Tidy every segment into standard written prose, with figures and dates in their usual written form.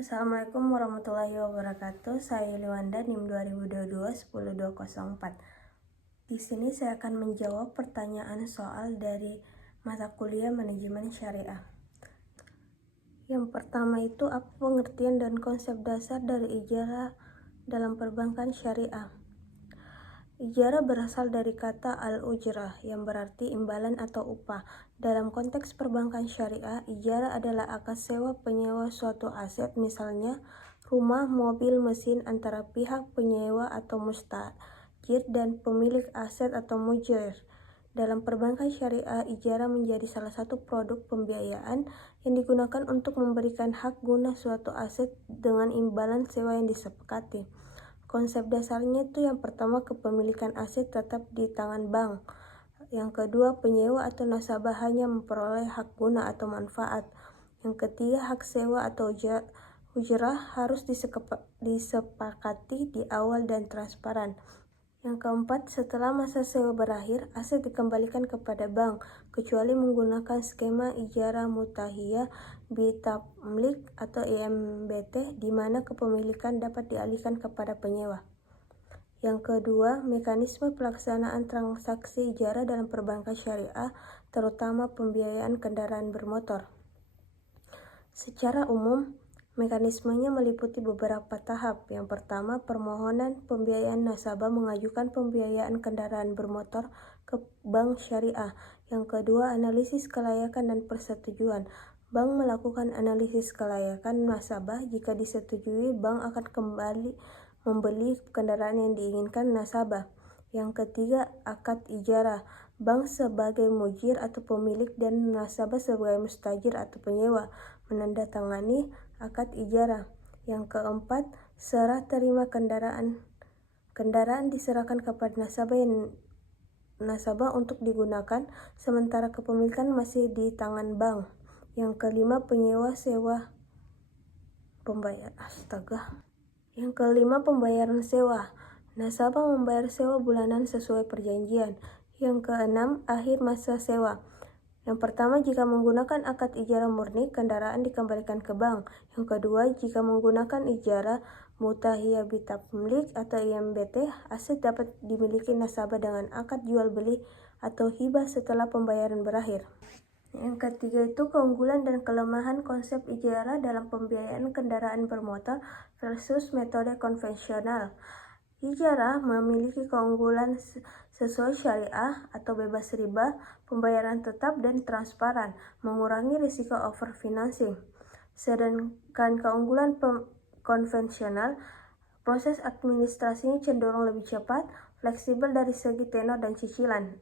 Assalamualaikum warahmatullahi wabarakatuh. Saya Yuliwanda, NIM 2022-10204. Di sini saya akan menjawab pertanyaan soal dari mata kuliah Manajemen Syariah. Yang pertama itu, apa pengertian dan konsep dasar dari ijarah dalam perbankan syariah? Ijarah berasal dari kata al-ujrah yang berarti imbalan atau upah. Dalam konteks perbankan syariah, ijarah adalah akad sewa penyewa suatu aset, misalnya rumah, mobil, mesin, antara pihak penyewa atau mustajir dan pemilik aset atau mujir. Dalam perbankan syariah, ijarah menjadi salah satu produk pembiayaan yang digunakan untuk memberikan hak guna suatu aset dengan imbalan sewa yang disepakati. Konsep dasarnya itu yang pertama, kepemilikan aset tetap di tangan bank. Yang kedua, penyewa atau nasabah hanya memperoleh hak guna atau manfaat. Yang ketiga, hak sewa atau ujrah harus disepakati di awal dan transparan. Yang keempat, setelah masa sewa berakhir, aset dikembalikan kepada bank, kecuali menggunakan skema ijarah mutahiyah bitamlik atau IMBT, di mana kepemilikan dapat dialihkan kepada penyewa. Yang kedua, mekanisme pelaksanaan transaksi ijarah dalam perbankan syariah, terutama pembiayaan kendaraan bermotor. Secara umum, mekanismenya meliputi beberapa tahap. Yang pertama, permohonan pembiayaan. Nasabah mengajukan pembiayaan kendaraan bermotor ke bank syariah. Yang kedua, analisis kelayakan dan persetujuan. Bank melakukan analisis kelayakan nasabah. Jika disetujui, bank akan kembali membeli kendaraan yang diinginkan nasabah. Yang ketiga, akad ijarah. Bank sebagai mujir atau pemilik dan nasabah sebagai mustajir atau penyewa menandatangani akad ijarah. Yang keempat, serah terima kendaraan. Kendaraan diserahkan kepada nasabah untuk digunakan, sementara kepemilikan masih di tangan bank. Yang kelima, penyewa sewa pembayaran sewa. Nasabah membayar sewa bulanan sesuai perjanjian. Yang keenam, akhir masa sewa. Yang pertama, jika menggunakan akad ijarah murni, kendaraan dikembalikan ke bank. Yang kedua, jika menggunakan ijarah mutahiyah bitamlik atau IMBT, aset dapat dimiliki nasabah dengan akad jual beli atau hibah setelah pembayaran berakhir. Yang ketiga itu, keunggulan dan kelemahan konsep ijarah dalam pembiayaan kendaraan bermotor versus metode konvensional. Ijarah memiliki keunggulan sesuai syariah atau bebas riba, pembayaran tetap dan transparan, mengurangi risiko overfinancing. Sedangkan keunggulan konvensional, proses administrasinya cenderung lebih cepat, fleksibel dari segi tenor dan cicilan.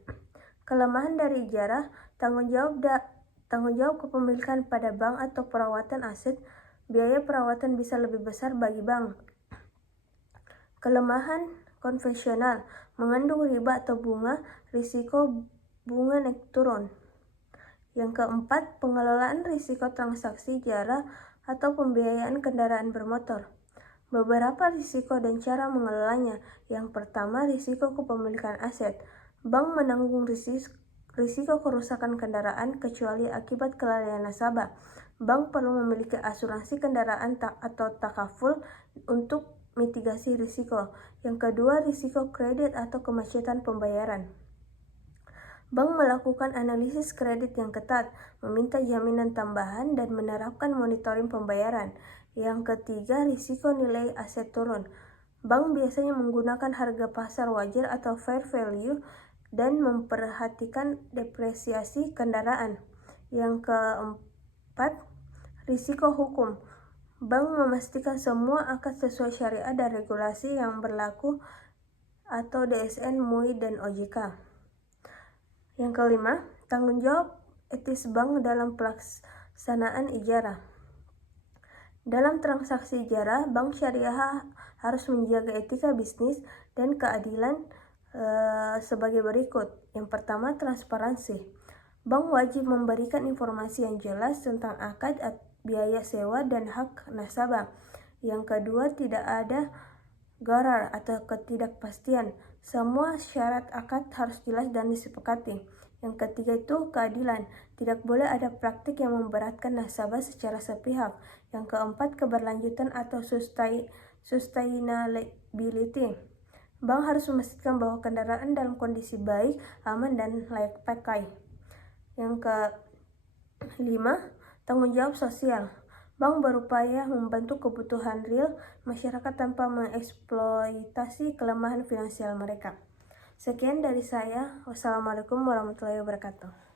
Kelemahan dari ijarah, tanggung jawab kepemilikan pada bank atau perawatan aset. Biaya perawatan bisa lebih besar bagi bank. Kelemahan konvensional, mengandung riba atau bunga, risiko bunga naik turun. Yang keempat, pengelolaan risiko transaksi ijarah atau pembiayaan kendaraan bermotor. Beberapa risiko dan cara mengelolanya. Yang pertama, risiko kepemilikan aset. Bank menanggung risiko kerusakan kendaraan kecuali akibat kelalaian nasabah. Bank perlu memiliki asuransi kendaraan atau takaful untuk mitigasi risiko. Yang kedua, risiko kredit atau kemacetan pembayaran. Bank melakukan analisis kredit yang ketat, meminta jaminan tambahan, dan menerapkan monitoring pembayaran. Yang ketiga, risiko nilai aset turun. Bank biasanya menggunakan harga pasar wajar atau fair value dan memperhatikan depresiasi kendaraan. Yang keempat, risiko hukum. Bank memastikan semua akad sesuai syariah dan regulasi yang berlaku atau DSN, MUI, dan OJK. Yang kelima, tanggung jawab etis bank dalam pelaksanaan ijarah. Dalam transaksi ijarah, bank syariah harus menjaga etika bisnis dan keadilan sebagai berikut. Yang pertama, transparansi. Bank wajib memberikan informasi yang jelas tentang akad, biaya sewa, dan hak nasabah. Yang kedua, tidak ada gharar atau ketidakpastian. Semua syarat akad harus jelas dan disepakati. Yang ketiga itu keadilan. Tidak boleh ada praktik yang memberatkan nasabah secara sepihak. Yang keempat, keberlanjutan atau sustainability. Bank harus memastikan bahwa kendaraan dalam kondisi baik, aman, dan layak pakai. Yang kelima, tanggung jawab sosial. Bank berupaya membantu kebutuhan real masyarakat tanpa mengeksploitasi kelemahan finansial mereka. Sekian dari saya. Wassalamualaikum warahmatullahi wabarakatuh.